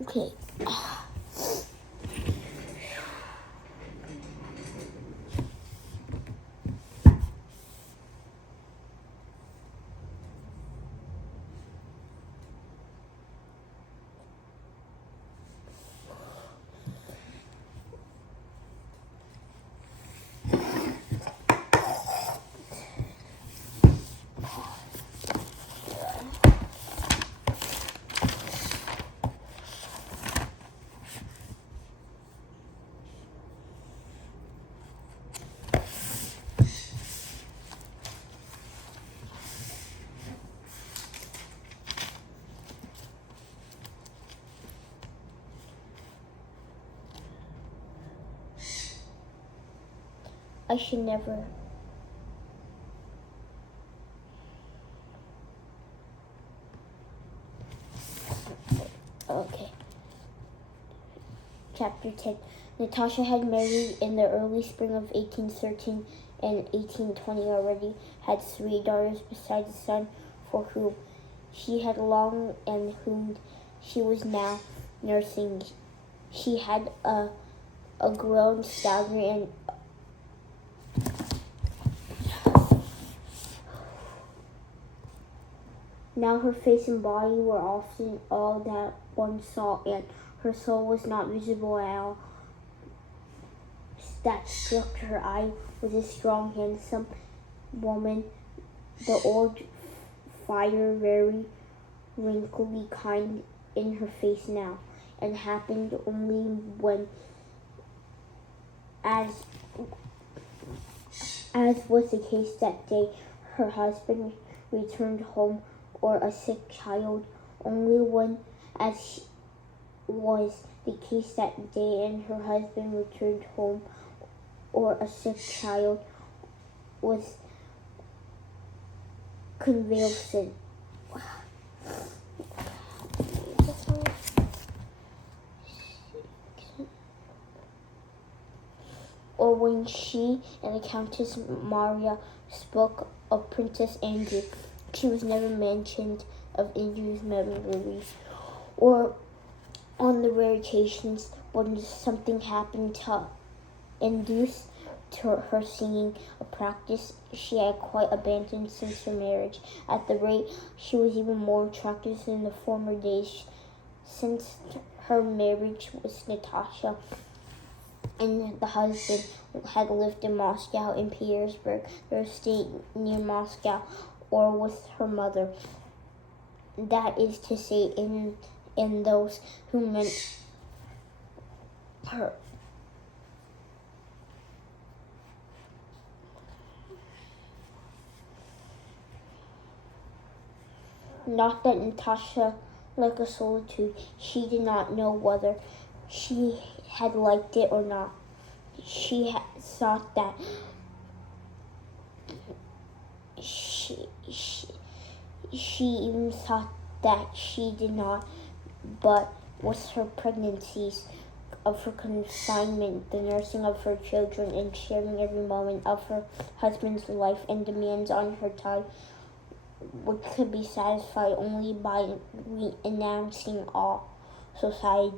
Okay. I should never. Okay. Chapter 10. Natasha had married in the early spring of 1813 and 1820 already had 3 daughters besides a son for whom she had longed and whom she was now nursing. She had a grown stallion and now her face and body were often all that one saw, and her soul was not visible at all. That struck her eye was a strong, handsome woman, the old fire very wrinkly kind in her face now, and happened only when, as was the case that day, her husband returned home or a sick child, only when, as was the case that day, and her husband returned home or a sick child was convalescent. Or when she and the Countess Maria spoke of Princess Aajw, she was never mentioned of Aajw's memory. Or on the rare occasions when something happened to induce to her singing, a practice she had quite abandoned since her marriage. At the rate, she was even more attractive than in the former days. Since her marriage with Natasha and the husband had lived in Moscow and Petersburg, or stayed near Moscow, or with her mother. That is to say, in those who meant her. Not that Natasha liked a solitude. She did not know whether she had liked it or not. She had thought that she even thought that she did not, but with her pregnancies, of her confinement, the nursing of her children, and sharing every moment of her husband's life and demands on her time, which could be satisfied only by renouncing all society.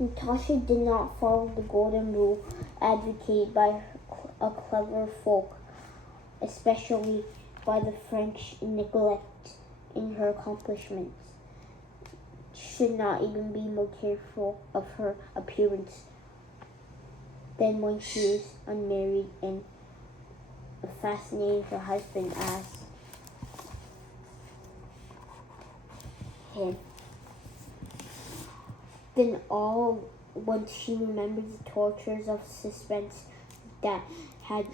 Natasha did not follow the golden rule advocated by a clever folk, especially by the French neglect in her accomplishments. Should not even be more careful of her appearance than when she was unmarried and fascinating her husband as him. Then all when she remembered the tortures of suspense that had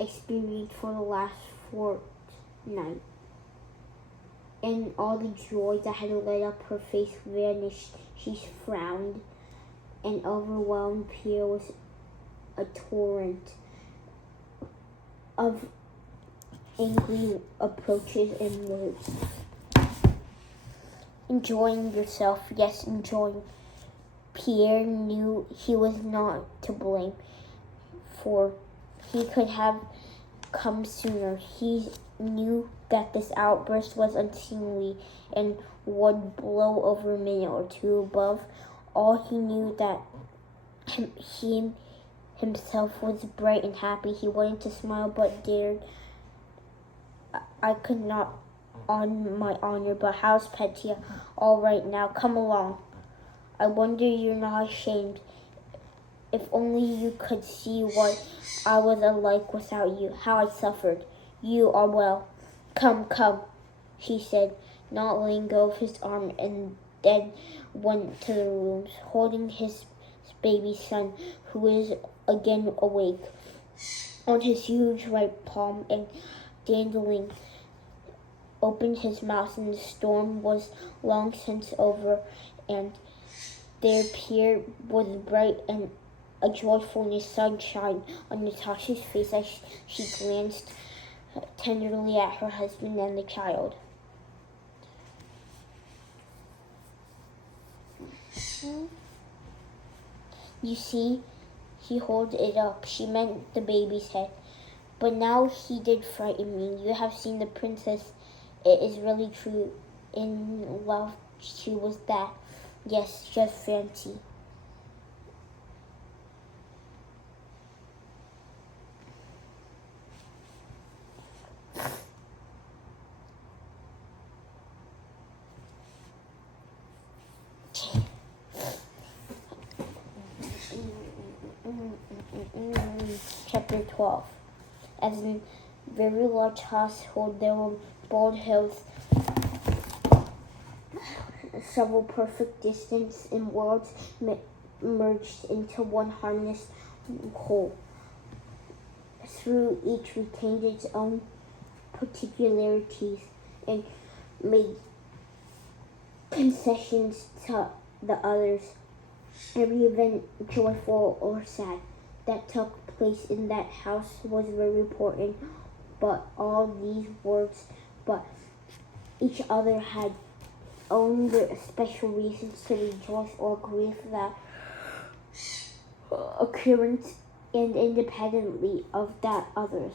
experienced for the last fortnight, and all the joy that had lit up her face vanished. She frowned, and overwhelmed Pierre with a torrent of angry approaches and words. Enjoying yourself, yes, enjoying. Pierre knew he was not to blame, for he could have come sooner. He knew that this outburst was unseemly and would blow over a minute or two. Above all, he knew that he himself was bright and happy. He wanted to smile but dared. I could not, on my honor, but how's Petya? All right now, come along. I wonder you're not ashamed. If only you could see what I was like without you, how I suffered. You are well. Come, come, she said, not letting go of his arm, and then went to the rooms, holding his baby son, who is again awake, on his huge right palm, and dandling opened his mouth, and the storm was long since over, and there Pierre was bright and a joyfulness sunshine on Natasha's face as she glanced tenderly at her husband and the child. You see, he held it up. She meant the baby's head. But now he did frighten me. You have seen the princess. It is really true. In love she was that. Yes, just fancy. Chapter 12. As in a very large household, there were bald hills, several perfect distance, and worlds merged into one harmonious whole. Through each retained its own particularities and made concessions to the others. Every event, joyful or sad, that took place in that house was very important, but all these words, but each other had owned special reasons to rejoice or grieve that occurrence and independently of that others.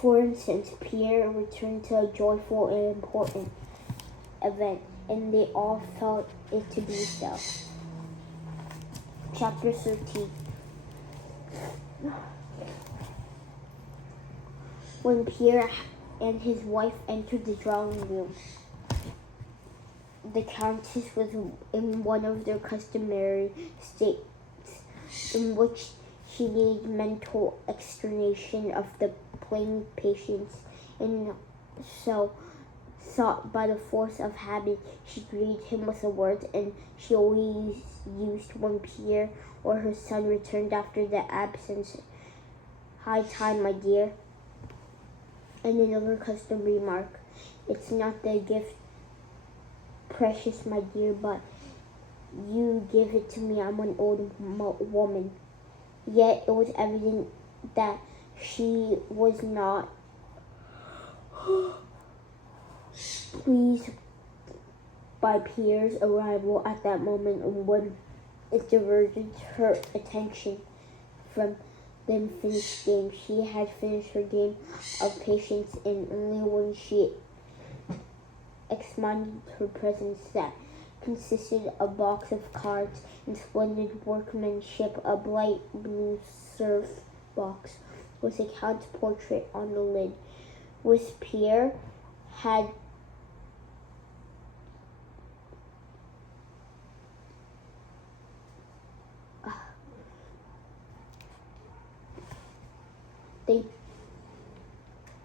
For instance, Pierre returned to a joyful and important event, and they all felt it to be so. Chapter 13. When Pierre and his wife entered the drawing room, the Countess was in one of their customary states in which she made mental externation of the plain patience, and so thought by the force of habit she greeted him with a word, and she always used when Pierre or her son returned after the absence. High time, my dear. And another custom remark. It's not the gift, precious, my dear, but you give it to me. I'm an old woman. Yet it was evident that she was not pleased by Pierre's arrival at that moment, and when it diverted her attention from the unfinished game. She had finished her game of patience, and only when she examined her presents that consisted of a box of cards in splendid workmanship, a bright blue surf box with a count's portrait on the lid, which Pierre had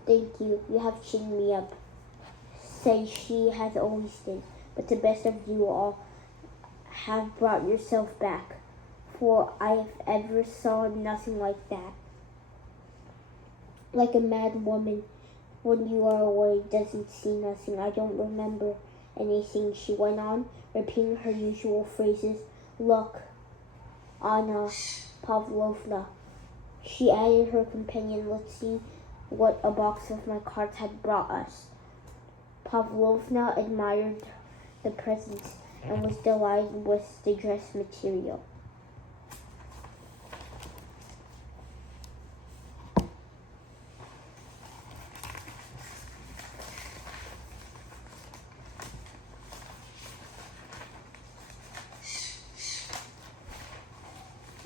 Thank you. You have cheered me up, said she has always did. But the best of you all have brought yourself back, for I ever saw nothing like that. Like a mad woman, when you are away, doesn't see nothing. I don't remember anything, she went on, repeating her usual phrases. Look, Anna Pavlovna, She added her companion, "Let's see what a box of my cards had brought us." Pavlovna admired the presents and was delighted with the dress material.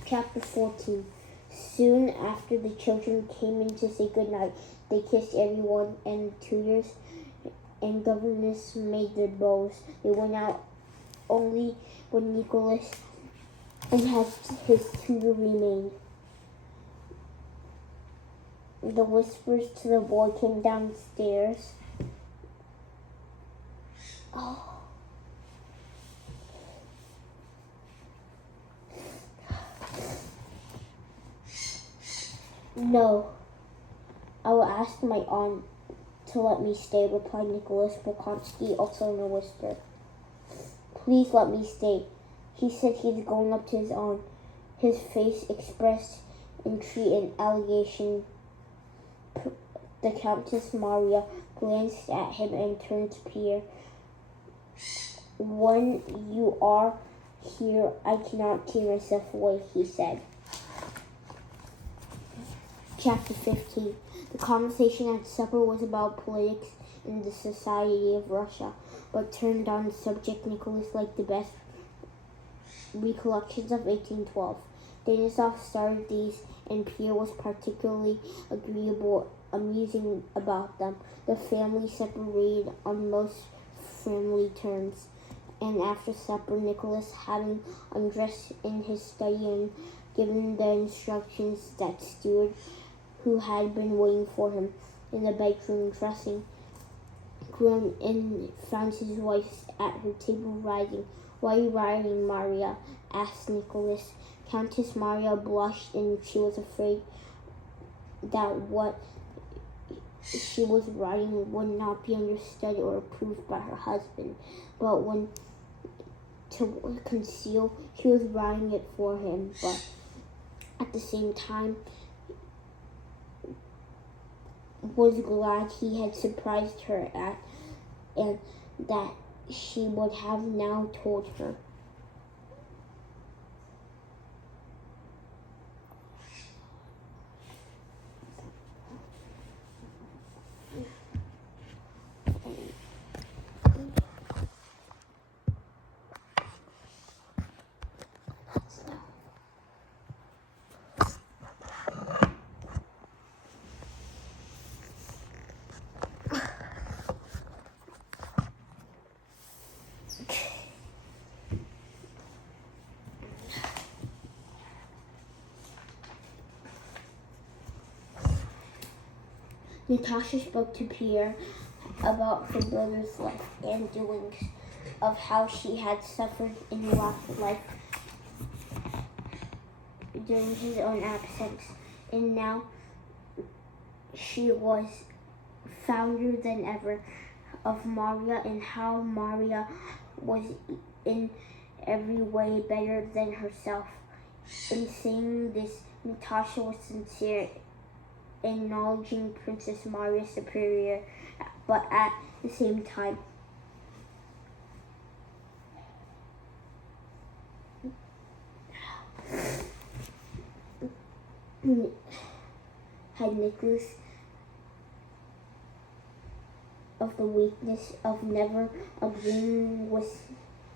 Chapter 14. Soon after the children came in to say goodnight, they kissed everyone, and tutors and governess made their bows. They went out only when Nicholas and his tutor remained. The whispers to the boy came downstairs. Oh. "No, I will ask my aunt to let me stay," replied Nicholas Bolkonsky, also in a whisper. "Please let me stay." He said he's going up to his aunt. His face expressed entreaty and allegation. The Countess Maria glanced at him and turned to Pierre. "When you are here, I cannot tear myself away," he said. Chapter 15. The conversation at supper was about politics in the society of Russia, but turned on the subject Nicholas liked the best, recollections of 1812. Denisov started these, and Pierre was particularly agreeable, amusing about them. The family separated on most friendly terms, and after supper, Nicholas, having undressed in his study and given the instructions that steward, who had been waiting for him in the bedroom dressing room, and found his wife at her table writing. "Why are you writing, Maria?" asked Nicholas. Countess Maria blushed, and she was afraid that what she was writing would not be understood or approved by her husband. But when to conceal, she was writing it for him, but at the same time was glad he had surprised her at, and that she would have now told her. Natasha spoke to Pierre about her brother's life and doings, of how she had suffered in life during his own absence, and now she was fonder than ever of Maria, and how Maria was in every way better than herself. In saying this, Natasha was sincere, acknowledging Princess Maria's superior, but at the same time had Nicholas of the weakness of never agreeing with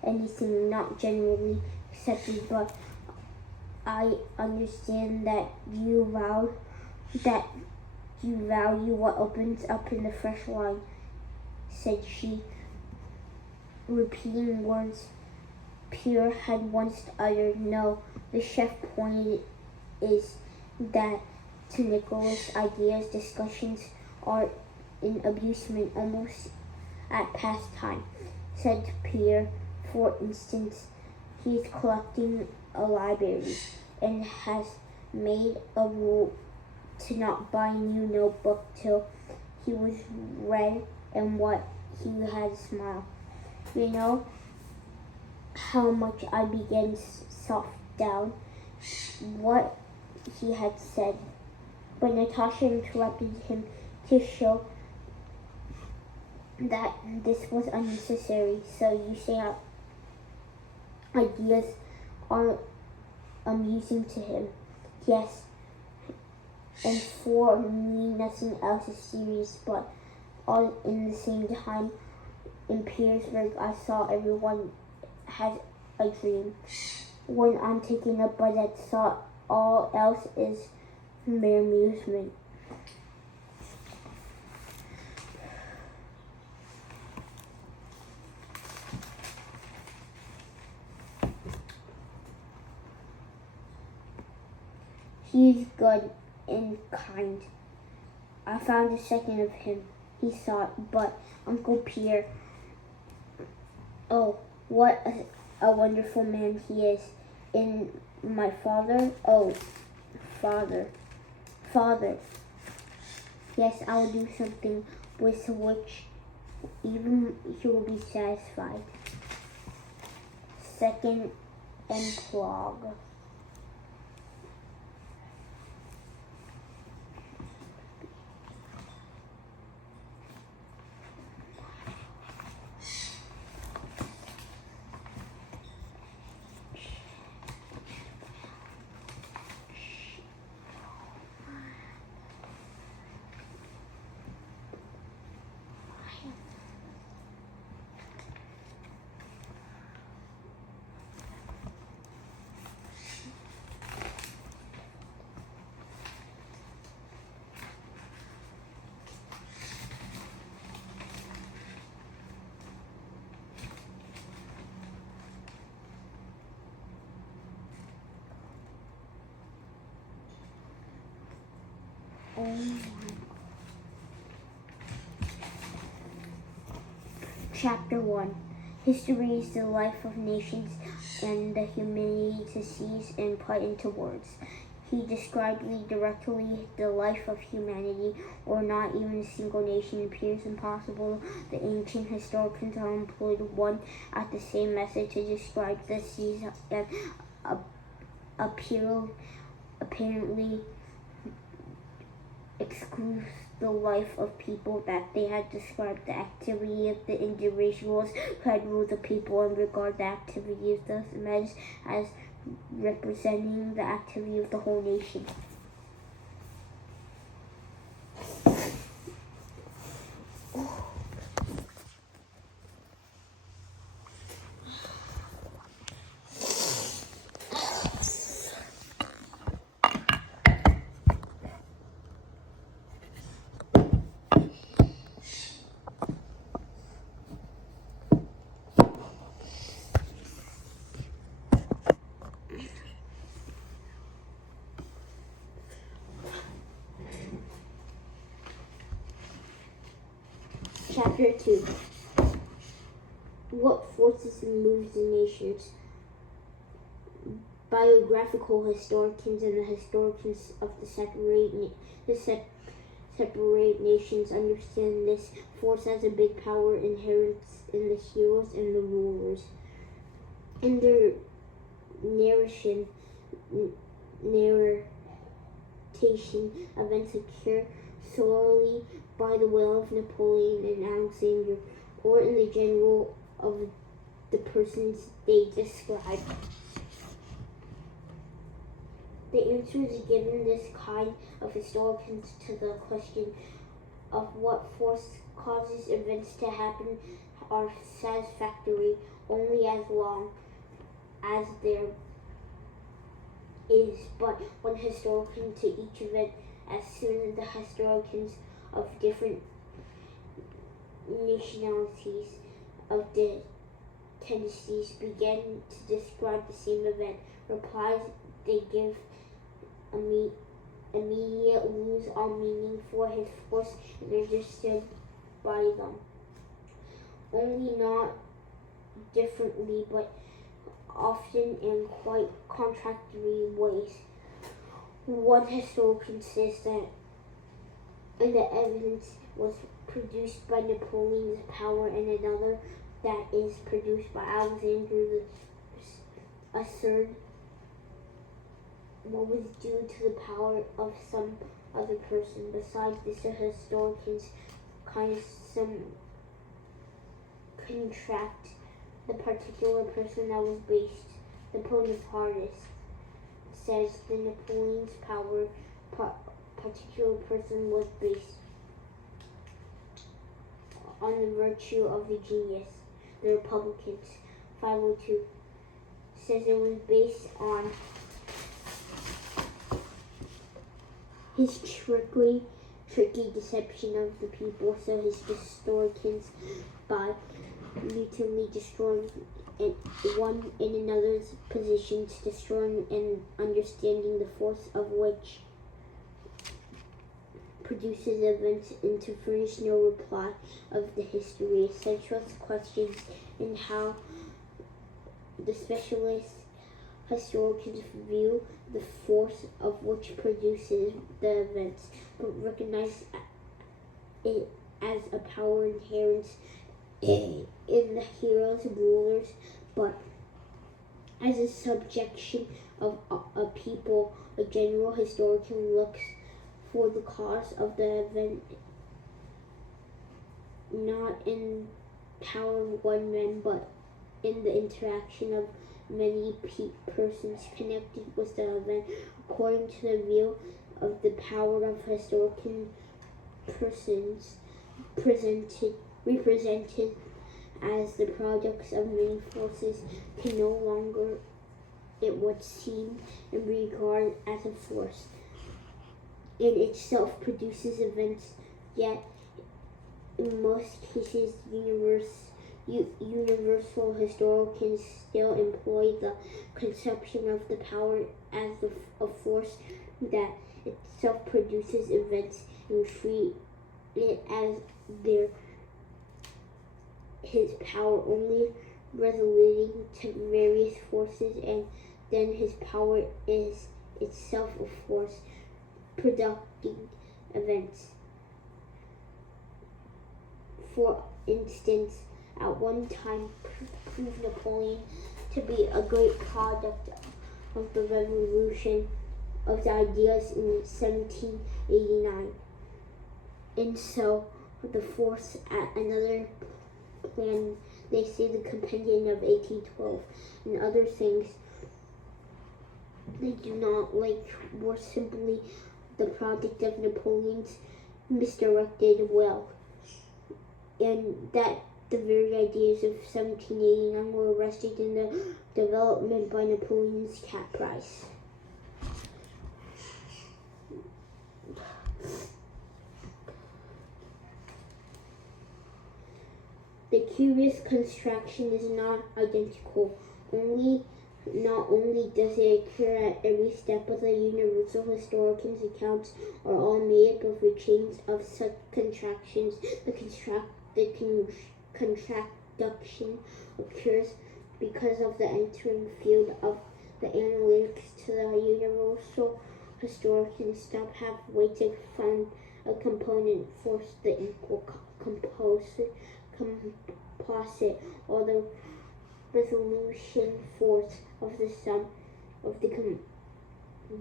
anything not generally accepted. "But I understand that you value what opens up in the fresh wine," said she, repeating words Pierre had once uttered. "No," the chef pointed, "is that to Nicholas' ideas discussions are an abusement, almost at pastime," said Pierre. "For instance, he is collecting a library, and has made a rule to not buy a new notebook till he was read, and what he had smiled. You know how much I began soft down what he had said. But Natasha interrupted him to show that this was unnecessary. So you say our ideas are amusing to him. Yes, and for me nothing else is serious, but all in the same time in Petersburg I saw everyone has a dream. When I'm taken up by that thought, all else is mere amusement. He is good and kind. I found a second of him, he thought, but Uncle Pierre, oh, what a wonderful man he is. And my father, oh, father, yes, I will do something with which even he will be satisfied. Second epilogue. Chapter 1. History is the life of nations and the humanity to seize and put into words. He described directly the life of humanity, or not even a single nation appears impossible. The ancient historians employed one at the same method to describe the seas and apparently excludes the life of people that they had described. The activity of the individuals could rule the people and regard the activity of the men as representing the activity of the whole nation. Chapter 2. What forces and moves the nations? Biographical historians and the historians of the separate nations understand this force as a big power inherent in the heroes and the rulers. In their narration, events occur solely by the will of Napoleon and Alexander, or in the general of the persons they describe. The answer is given this kind of historians to the question of what force causes events to happen are satisfactory only as long as there is but one historian to each event. As soon as the historians of different nationalities of the tendencies begin to describe the same event, replies they give immediate lose all meaning, for his force is understood by them only not differently but often in quite contradictory ways. One historian says that the evidence was produced by Napoleon's power, and another that is produced by Alexander the Third. What was due to the power of some other person. Besides this, the historians kind of contract the particular person that was based. Napoleon's hardest says the Napoleon's power particular person was based on the virtue of the genius. The Republicans 502 says it was based on his tricky deception of the people. So his historians by mutually destroying one in another's positions, destroying and understanding the force of which produces events, and to furnish no reply of the history. Essential questions in how the specialist historians view the force of which produces the events, but recognize it as a power inherent in the heroes and rulers, but as a subjection of a people. A general historian looks for the cause of the event not in power of one man, but in the interaction of many persons connected with the event. According to the view of the power of historian persons represented as the products of many forces, can no longer, it would seem, and be regarded as a force in itself produces events, yet in most cases universal historians still employ the conception of the power as a force that itself produces events and treat it as his power only relating to various forces, and then his power is itself a force producing events. For instance, at one time proved Napoleon to be a great product of the revolution of the ideas in 1789. And so the force at another plan, they say the Compendium of 1812 and other things they do not like were simply the product of Napoleon's misdirected will, and that the very ideas of 1789 were arrested in the development by Napoleon's caprice. The curious construction is not identical. Not only does it occur at every step, but the universal historians' accounts are all made up of chains of such contractions. The contraction occurs because of the entering field of the analytics to the universal historians stop halfway to find a component force, the equal composite, or the resolution force of the sum of the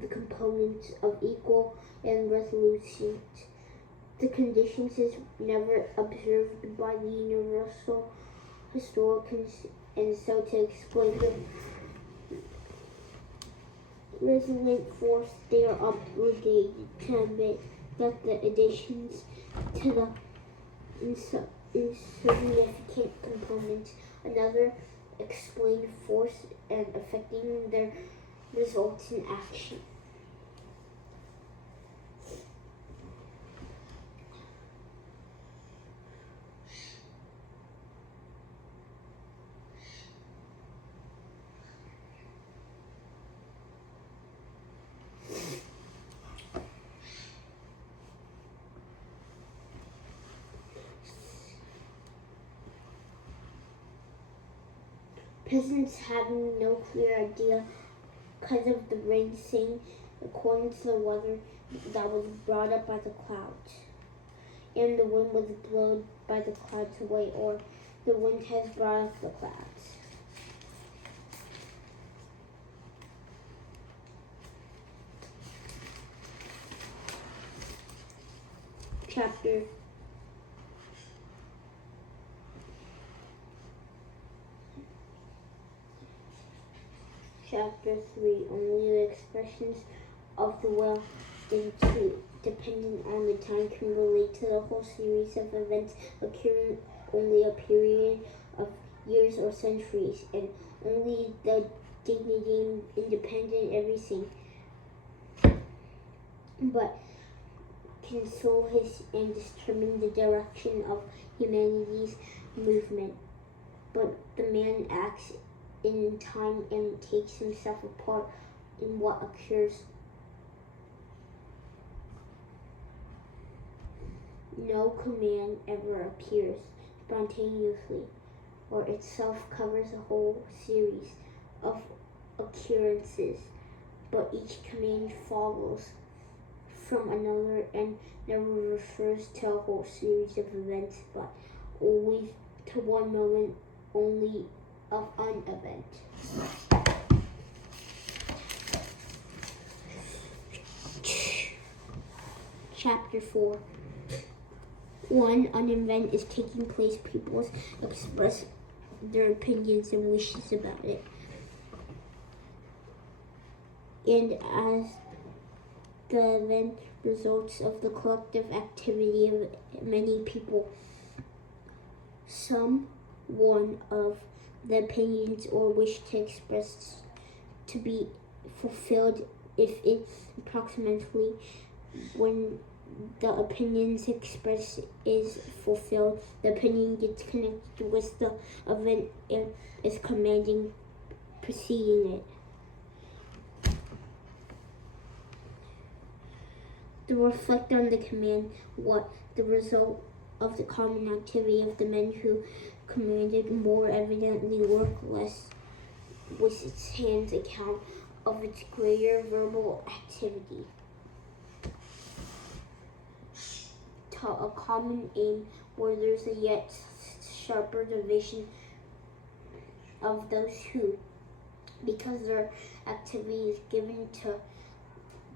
components of equal and resolution. The conditions is never observed by the universal historians, and so to explain the resolute force, they are obligated to admit that the additions to the insignificant components another explained force and affecting their results in action. Peasants having no clear idea because of the rain saying according to the weather that was brought up by the clouds, and the wind was blown by the clouds away, or the wind has brought up the clouds. Chapter Chapter 3. Only the expressions of the will into dependent on the time can relate to the whole series of events occurring only a period of years or centuries, and only the dignity independent everything, but can solve his and determine the direction of humanity's movement. But the man acts in time and takes himself apart in what occurs. No command ever appears spontaneously, or itself covers a whole series of occurrences, but each command follows from another and never refers to a whole series of events, but always to one moment only of an event. Chapter 4. When an event is taking place, people express their opinions and wishes about it. And as the event results of the collective activity of many people, some one of the opinions or wish to express to be fulfilled if it approximately when the opinions expressed is fulfilled, the opinion gets connected with the event and is commanding preceding it. To reflect on the command, what the result of the common activity of the men who commanded more evidently work less with its hands account of its greater verbal activity. To a common aim where there's a yet sharper division of those who, because their activity is given to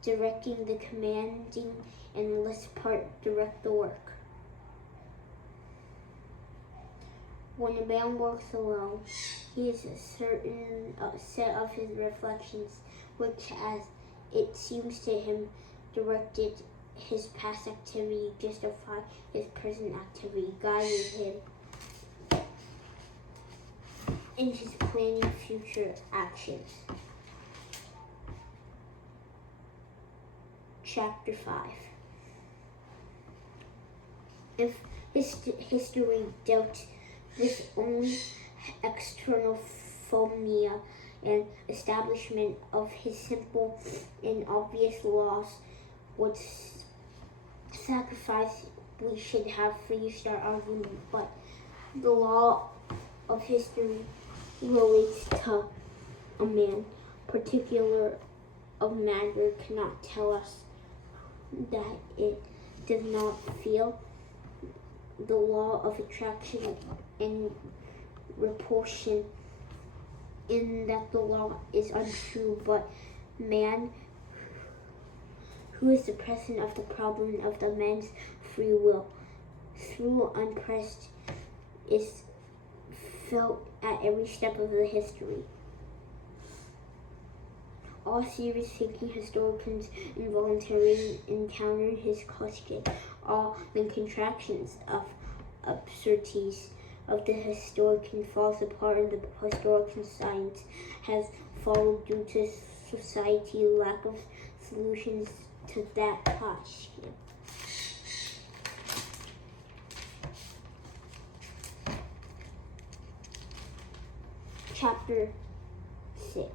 directing the commanding and less part direct the work. When a man works alone, he is a certain set of his reflections, which, as it seems to him, directed his past activity, justified his present activity, guided him in his planning future actions. Chapter 5. If history dealt with only external phenomena and establishment of his simple and obvious laws, what sacrifice we should have finished our argument, but the law of history relates to a man, particular of matter, cannot tell us that it does not feel the law of attraction and repulsion, in that the law is untrue, but man, who is the present of the problem of the man's free will, through unpressed, is felt at every step of the history. All serious thinking historians involuntarily encounter his question. All the contractions of absurdities of the historian falls apart, and the historian science has followed due to society lack of solutions to that question. Chapter 6.